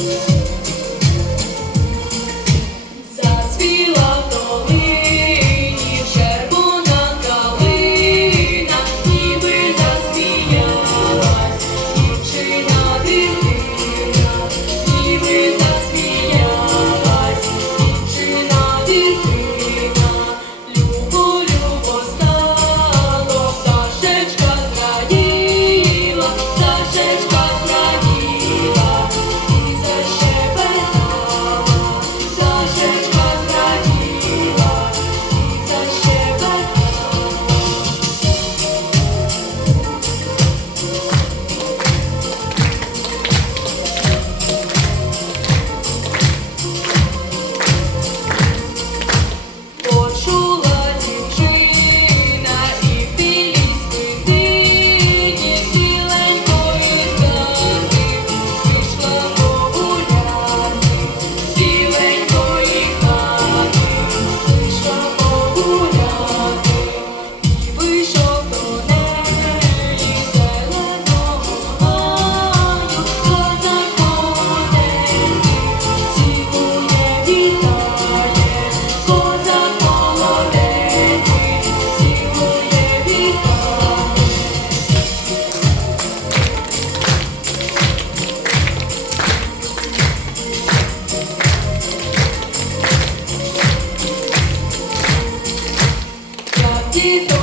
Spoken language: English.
Thank Bendito.